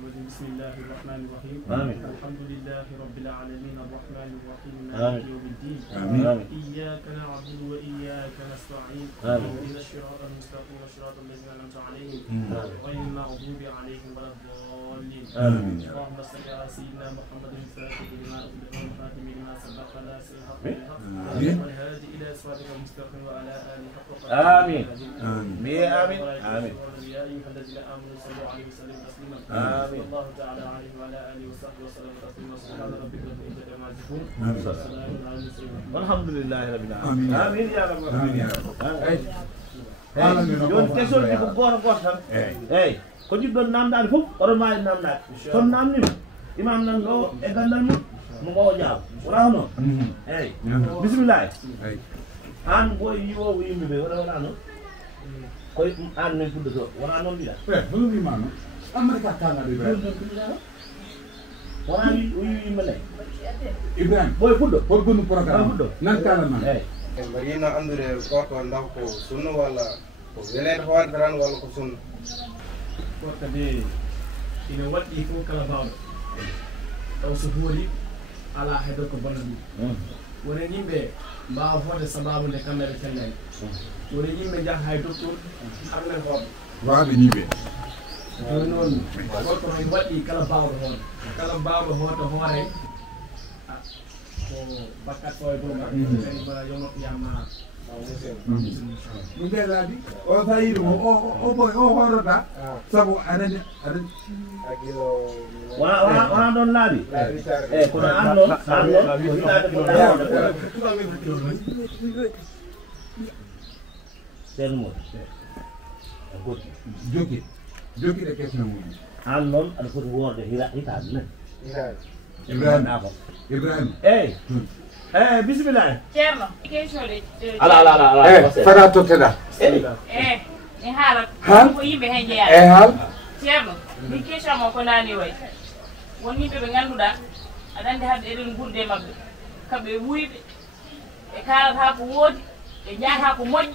الرجيم بسم الله الرحمن الرحيم الحمد لله رب العالمين الرحمن الرحيم مالك يوم الدين إياك نعبد وإياك نستعين اهدنا الصراط المستقيم صراط الذين أنعمت عليهم غير المغضوب عليهم ولا الضالين اللهم صل على سيدنا محمد الفاتح لما أغلق والخاتم لما سبق ناصر الحق بالحق والهادي إلى صراطك المستقيم وعلى آله حق قدره آمين آمين آمين يا أيها الذين آمنوا صلوا عليه وسلموا تسليما آمين الله تعالى عليه وعلى آله وصحبه وسلم تسليما سبحان ربك رب العزة عما يصفون وسلام على المرسلين والحمد لله رب العالمين آمين يا رب العالمين yon question ɗi ko goto goto tan eyyi ko jiɗɗon namdade foof oɗon mbawi namdade son namnima imam nan ɗo e gandal mum mo mbawa jaam wona hono eyyi bisimilla an boy yiwowo yimɓeɓe wona noon koye an min fuddoto wona noon mbiɗa hono wima noon amata ka kalnaɗo wona wi o yiwi yimɓe nayyi ibrahima boy fuɗɗo hol gonu programme fuɗɗo nan kalanma eyyi mbaɗino andude goto ndaw ko sunna walla ko welede hoore tan walla ko sunna goto de ina waɗɗi fof kala bawɗo taw so hooli ala hedo ko bonna ɗum wonen yimɓe mbawa fode sababu nde kamɓe ɓe tellani wonen yimɓe jaha hay docteur armen hoɓe waɓe ñiɓe joni noon goto hen waɗɗi kala bawɗo hoore kala bawɗo hoto hoore ko bakkat fo e dow kadi ba yono qiyamma ɗum de laaɓi o tawiɗum o boy o horota saabu aɗani wona ɗon laaɓi eyyi kono an noon ko yiɗade ko sen mo jokkiɗe question mum an noon aɗa foti worde hitade nen ibrahima eyyi eyyi bisimilla Ceerno question de ala fata totteɗa mi haalat ko yimɓe hen jeeyaɗa haal Ceerno min question mo ko nani way won yimɓe ɓe ganduɗa aɗa andi hande eɗen gurde mabɓe kamɓe wuyɓe ɓe kalata ko woodi ɓe jaata ko moƴƴi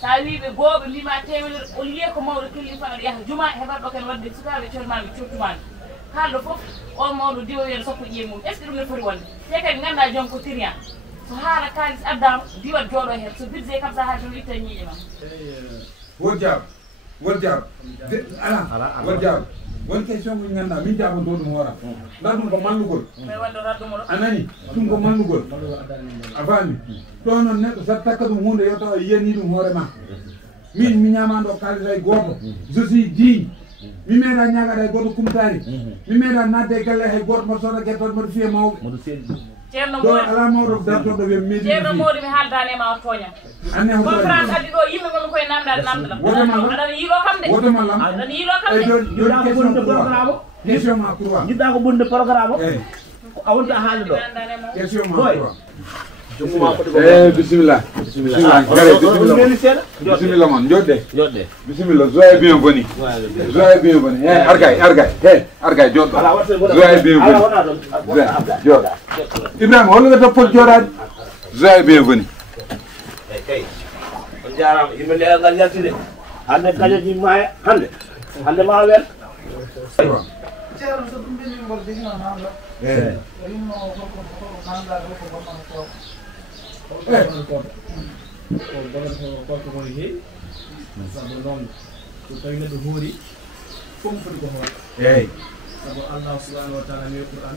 sa wiɓe gooɓe mbima temedere o liye ko mawɗo kellifa aɗa yaha juma heɓatɗo ken wadde sukaɓe colmaɓe cottumani haalɗo foof on mawɗo diwo wiyen sappo ƴiye mum est ce que ɗum ne foti wonde te kadi ganduɗa joni ko tirian so haala kalis addama diwat jooɗo hen so budget kam sa haali tan itta ñiiƴe ma won jaab ala won jaab won question ko ganduɗa min jaabonto ɗum hoora nda ɗum ko mallugol mais wadde raddumo ɗo anani ɗum ko mallugol a faami ɗo noon neɗɗo sa takka ɗum hunde yo tawa yiyani ɗum hoore ma min mi ñamano kalis hay goto je suis digne mi meeɗa ñagade hay goto kumtari mi meeɗa nadde e galle hay goto mboɗo soda guertoɗe mboɗo fiya mawɓe ceerno ɗo ala mawɗo dartoɗo wiya meedi ceerno mawɗo mi haaldanema o tooña anne conférence addi ɗo yimɓe gomi koye namdade namdala aɗana yiilo kam de wotomallam aɗana yiilo kam de question ma trois jiɗɗa ko bonde programme o a wonta haalde ɗo question ma trois bisimilla gare bisimilla moon joɗɗe bisimilla joye bienvenu joye bienvenu argay joɗɗo joye bienvenu joɗ ibrahima holno ɓe pot joɗade joye bienvenu on jarama yimɓe nde ngal yaltide hande gaƴoji maya hande ma wel ceerno so ɗum ɓenni ngol jegino namdo o yimno namdade ko bonnano ko gorko ko heewi sabu noon so tawi neɗɗo hoori fof foti ko hoore eyyi sabu Allah subhanahu wa taala wi Qur'an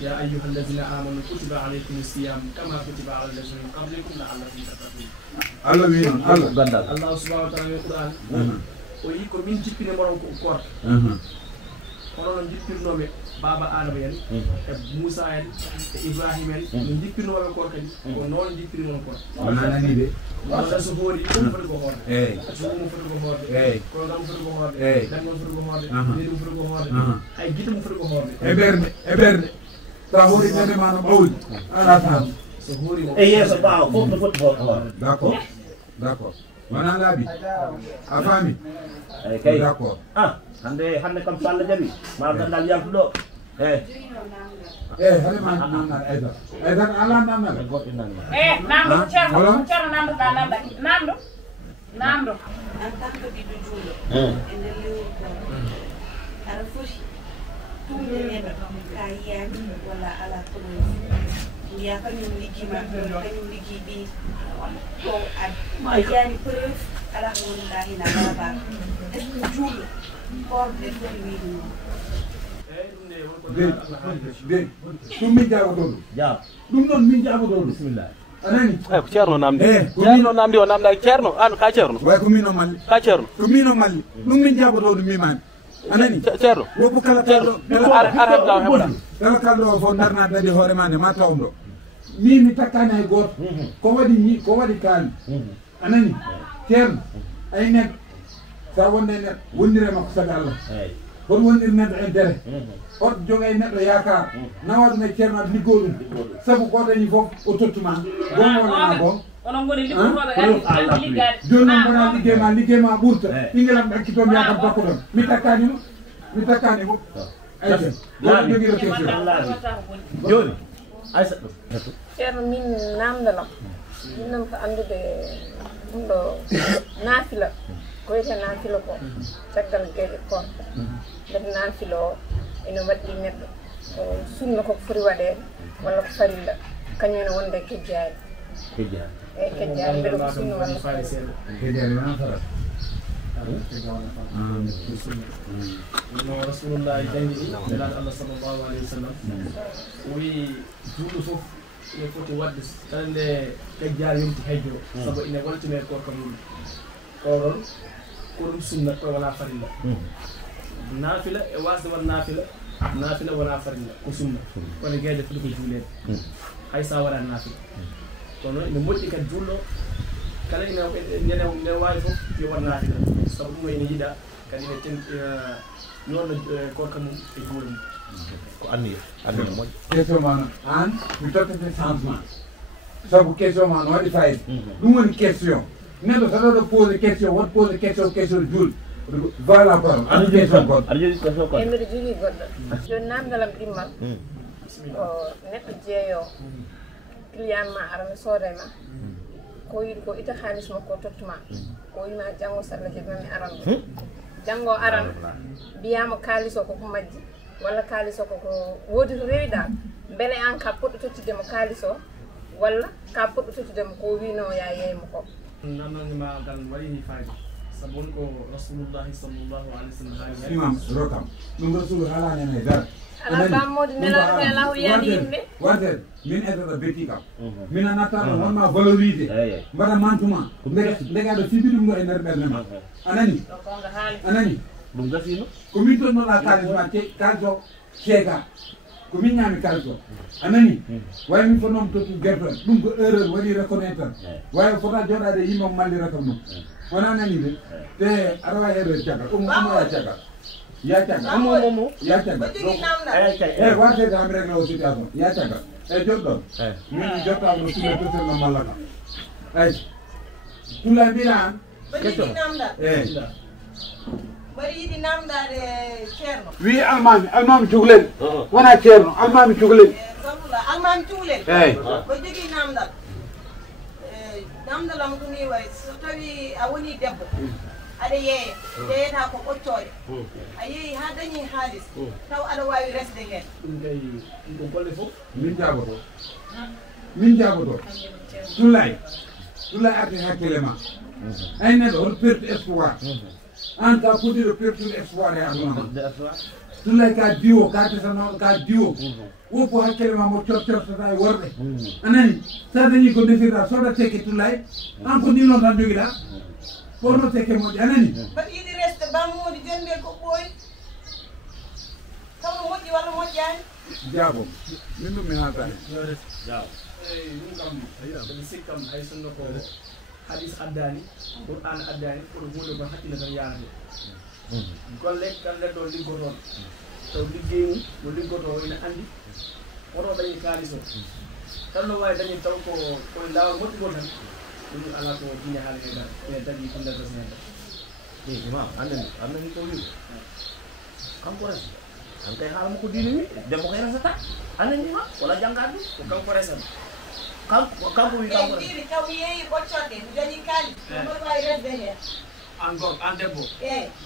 ya ayyuha alladhina amanu kutiba alaykum siyam kama kutiba ala alladhina min qablikum la'allakum tattaqun Allah wi noon Allah gandal Allah subhanahu wa taala wi Qur'an o yi ko min jippine moron ko korka hono no jippirnoɓe baba adama en e moussa en e ibrahima en no jippirnoɓe korka kadi ko noon jippirinon korka nani de walla so hoori ɗum foti ko hoorde eyyi so ɗum foti ko hoorde programme foti ko hoorde eyyi dangol foti ko hoorde ɗum foti ko hoorde hay guite mum foti ko hoorde e ɓerde sa hoori ɓerde ma no ɓawli ala faam so hoori e yeeso ɓaawa fof no foti ko hoorde d'accord wona laaɓi a faami eyyi kay d'accord hande kam so Allah jaɓi ma gandal yaltu ɗo hade ma namdal aydata ala namdal goɗɗo nani namdo ceerno namdoɗa namdo en tant que ɓiɗɗo juuɗo ene lewru ko aɗa foti tumde neɗɗo ka yiyani walla ala kono mbiya kañum liggima kañum liggi ɓi ko a yiyani preuve ala ko wonɗa hina baba est ce que juulɗo horde foti wiide noon de ɗum min jaɓotoɗo ɗum ɗon min jaɓotoɗo bisimillah anani ko ceerno namdi ceerno namdi o namda ceerno an ka ceerno way ko min o malli ka ceerno ko min o malli ɗum min jaɓotoɗo mimani anani ceerno woɓɓo kala kalɗo kala kalɗo o fof darna dadi hoore ma nde ma tawm ɗo min mi takkani hay goto ko waɗi kaali anani ceerno ay neɗɗo sa wonde neɗɗo wondire makko sabi Allah hoto wondir neɗɗo intérêt hoto jogay neɗɗo yakar nawa ɗum e ceerno aɗa liggo ɗum saabu ko dañi fof o tottuma gon wonana bon joni noon mbaɗa liggey ma ɓurta ɓinguelam ɗakkito mbiyakam bakkuɗon mi takkanimo ayca goto joguiɗo question joni aysa ceerno min namdano minnam ko andude ɗum ɗo naafila ko wiyete naafila ko caggal gueɗe korka nder naafila o ene waɗɗi neɗɗo ko sunna koko foti waɗede walla ko farilla kañum ene wonde kejjari eyyi kejjari mbeɗa ko sunna walla kejjari wona farat no rasulullahi jangini nelaɗo Allah sallllahu alayhi wa sallam o wi juuɗo fof ine foti wadde kala nde kejjari yonti hejjo saabu ine waltine korka mum oɗon ko ɗum sunna ko wona farilla naafila e wasde won naafila wona farilla ko sunna kono gueɗe foti ko juulede hay sa waɗa naafila kono ine moƴƴi kadi juulɗo kala ine wawi fof yo waɗ naafila saabu ɗum ene yiiɗa kadi ine yonno korka mum e juuɗe mum ko anniya moƴƴi question ma noon an mi tottete changement saabu question ma no waɗi fayida ɗum woni question neɗɗo saɗa ɗo posé question woto posé question juulɗo voilà parole ana question goɗɗo aɗa jogui question goɗɗo mbiɗa jogui goɗɗo joni namdalam ɗimmal ko neɗɗo jeeyo client ma arana sooda ma ko yiɗi ko ita halis makko tottuma ko wima janggo sarla heɓmami aran ɗo janggo aran mbiyama kalis o koko majji walla kalis o koko woodi to rewi dal beele an ka poɗɗo tottudemo kalis o walla ka poɗɗo tottudemo ko wino ya yeymo ko namdalnima gal waɗini fayida sabu woni ko rasulullahi sallllahu alayhi wa sallam haali imam rokam ɗum rasulu haalani hen e dara ala bammode nelaɗo ɓe ala huyani yimɓe wante min etata betti kam min a nattaɗo wonma valorisé mbaɗa mantuma ndegaɗo fiɓi ɗum ɗo e nder ɓerde ma anani ɗum gasino ko min tonnoɗa kalis ma kalis o ceega ko min ñaami kalis o anani way min fonnomi tokku guertoen ɗum ko erreur waɗi reconnaître tan way fota joɗade yimɓe mallira kam noon wona nani de te aɗa wawi heɓe caggal ɗum omoya caggal ya caggal ya caggal e wartede hami réglé o situation ya caggal e joɗɗon min jottama no sume totirno malla kam ay tula mbiɗa an question eyi mbaɗi yiɗi namdade ceerno wi almami cukalel wona ceerno almami cukalel sabula almami cukalel eyyi ko jogui namdal namdalam ko ni way so tawi a woni debbo aɗa yeeya yeyata ko ɓoccoɗe a yeehi ha dañi haalis taw aɗa wawi resde hen ɗum kay ɗum ko golle fof min jaboto tullay arti hakkille ma ay neɗɗo hoto pertu espoir an ka puɗɗiɗo pertude espoir e aduna ma tullay ka diwo ka tesanoɗo ka diwo woppo hakkille ma mo cortata e worɓe anani sa dañi ko defirɗa soda tekke tullay an ko ni noon tan joguiɗa ɓorno tekke moƴƴi anani mbaɗa yiɗi resde bammude jonde ko ɓooyi taw no moƴƴi walla moƴƴani jaabom min ɗum mi haatani eyyi ɗum kam mi sikkam hay sonno ko hadis addani qur'an addani koɗo hunde ko haqqille tan yarate golle kan neɗɗo liggotoɗo taw liggey mum mo liggoto ene andi oto dañi kalis o tan no wawi dañi taw koye lawol moƴƴugol tan ɗum ala ko diine haali e dara ene tagui ko nder resne hen imam andani ko wiɗo kanko resa an kay haalamo ko diine wi debbo koye resata andani ma wala janggat ɗum ko kanko resata kanko wi kanko ɗiɗi taw yeeyi ɓoccoɗe mi dañi kalis mbaɗa wawi resde hen encore en debbo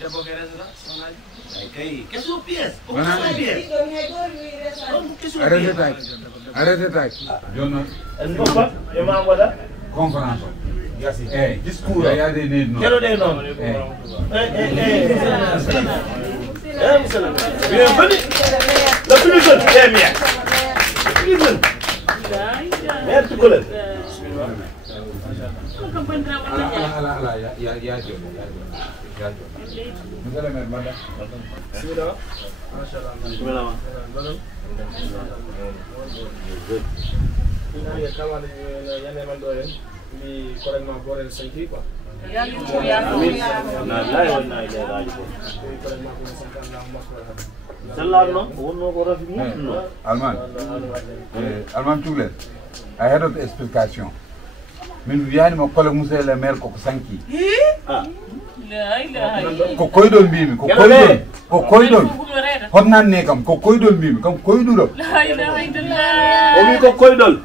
debbo ke resata sonaji kay question pièce arrêtez tay jono ngomba e ma ngoda conférence merci discours ya de need no kero de non monsieur le maire bienvenue le plus jeune des maires le plus jeune maire Tukulel ala ya jono monsieur le maire madame bismillah mashallah bismillah ina ya kawale yane man do en mi correctement gorel sanki quoi na lay wona ila rajo correctement ko sanka na makko sallallahu wonno ko rafi mutno alman Tukulel a heɗoto explication min wiyani mo kole monsieur le maire koko sanki ko koydol mbimi ko koydol honnanne kam ko koydol mbimi kam koyɗuɗo o wi ko koydol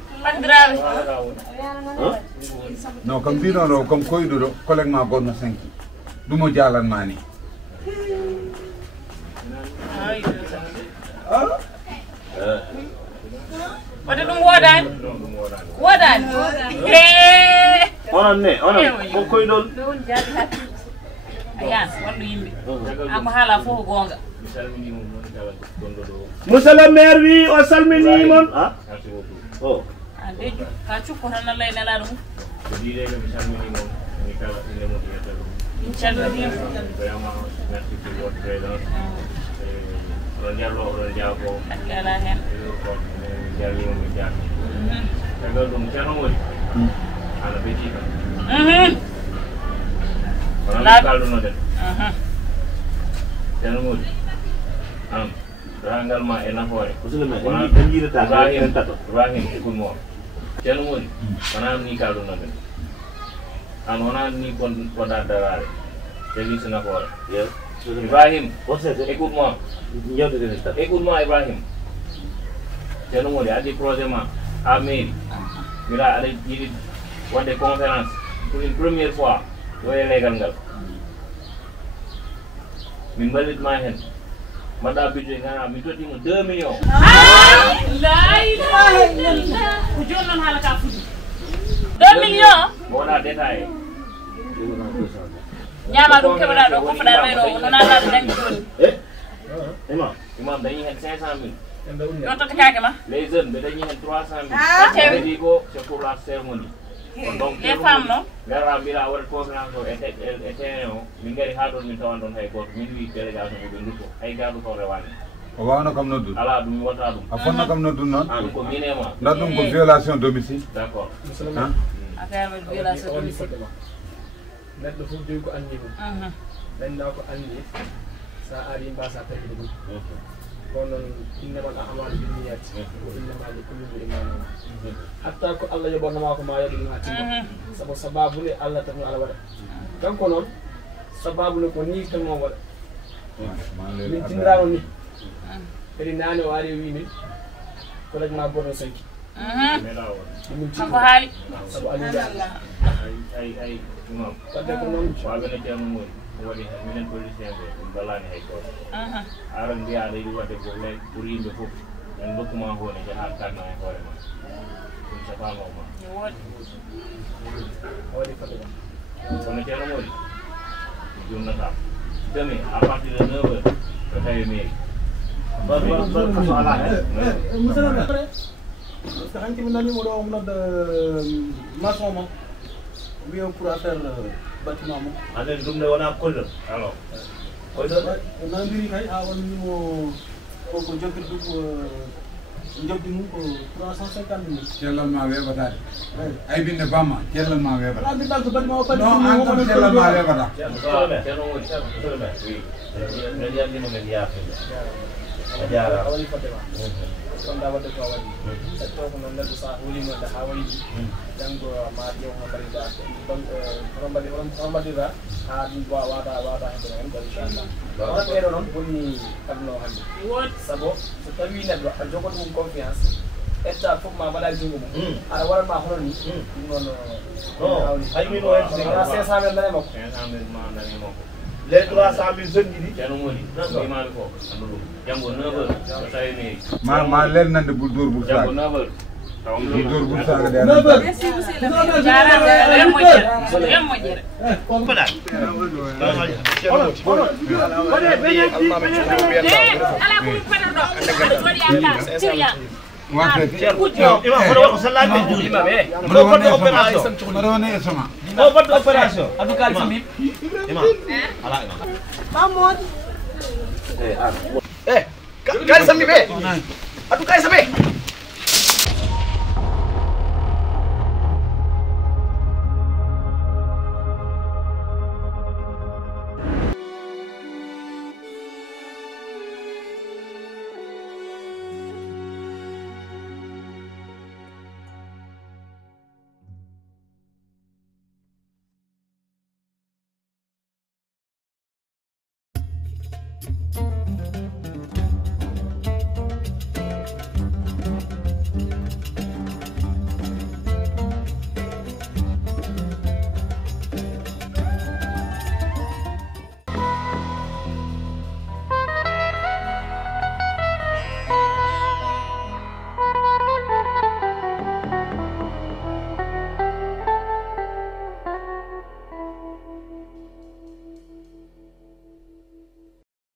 non kam mbinoɗo kam koyɗuɗo collègue ma gonno sanki ɗum o jalanma ni wode ɗum woodani onon ko koydol ayan wallu yimɓe an ko haala fof ko gonga monsieur le maire wi o salmini mon o deju ka cukko tan Allah e nelaɗo mum min calminima hakki ala hen rangal ma e nafoore monsieur le maire en jirata ka en tato rahim ko mo ceno moni wana ni kaldo no ben an wana ni kon da darare service nafoore Ibrahim écoute-moi écoute-moi Ibrahim ceno moni adi projet ma a mairie mira ala jiri wande conférence pour une première fois woye legal ngal min balit ma hen mada budget ngana mi toti mo 2 millions la ilaha illallah ko jonnon hala ka fudi 2 millions wona détaillé nyama dum kebada do ko fada wayno non ala dangi joni imam dañi hen 500 000 yo toti kake ma les jeunes be dañi hen 300 000 be di ko c'est pour la cérémonie donc les femmes non gara mbira wala conférence o e terrain o min gari ha don min tawan don hay goto min wi délégation be ndutto hay gardu ko rewani o wawno kam noddu ala dum wata dum a fonno kam noddu noon ko minema nda ɗum ko violation domicile d'accord affaire violation domicile neɗɗo fof jogi ko anndi mum dañɗa ko anndi sa ari mbasa taƴide ɗum kono noon innamal a'malu binniyati wa innama likulli imrin ma nawa hatta ko Allah yoɓannoma ko ma yaɗu ɗum ha timma sabu sababule Allah tan ala waɗa kanko noon sababule ko ni tan mo waɗa min tindirano ni kadi nane o ari wi min collègue ma goto sanki kanko haali sabu aliude Allah ay imam wadde ko noon wabene ceerno moni waɗi minen politicien ɓe ɗum ballani hay goto aran mbiya aɗa yiɗi wadde ko ley pour yimɓe fof en dokkuma hone jaha karna e hoore ma ɗum safanoma waɗi fade ma kono ceerno moni jurnata demain à partir de 9 heures ko tawi mairie monsieur le maire parce que hanki mi nanimo ɗo nodda maçon mo wiyo pour affaire bâtiment mo anen ɗum ne wona koydol alors koydol nandiri kay ha wonnimo koko jokkiri ɗum jobdi mum ko 350 000 cellal ma weɓatade ay binde bamma cellal ma weɓata andi dal so bâtiment o padi non an kam cellal ma weɓata ceerno moni oui men yandima men yaafinde a jarama a waɗi fodde ma sonda wadde ko waɗi to ko noon neɗɗo sa wulimonde ha waɗi janggo ma ƴew ho mbaɗirɗa hono mbaɗirɗa ha ɗum wawata heɓe hen ko inchallah onon ɓeeɗo noon bonni aduna o hannde sabu so tawi neɗɗo a jogoto mum confiance esta fof ma baɗa jungo mo aɗa waɗatma hono ni ɗum noon hay min o heddi 500 dane makko 500 ma dane makko les 300 000 jeunes ɗiɗi ceerno moni imami ko andu ɗum janggo 9 heures so tawi mairie ma lelnande bul dóor bul janggo saga 9 heures bul dóor bul saga de merci monsieur le maire jarama ren moƴƴere ala ko paɗoɗo aɗa jooɗi anda siriya opération kali sambi ɓe atu kali sambe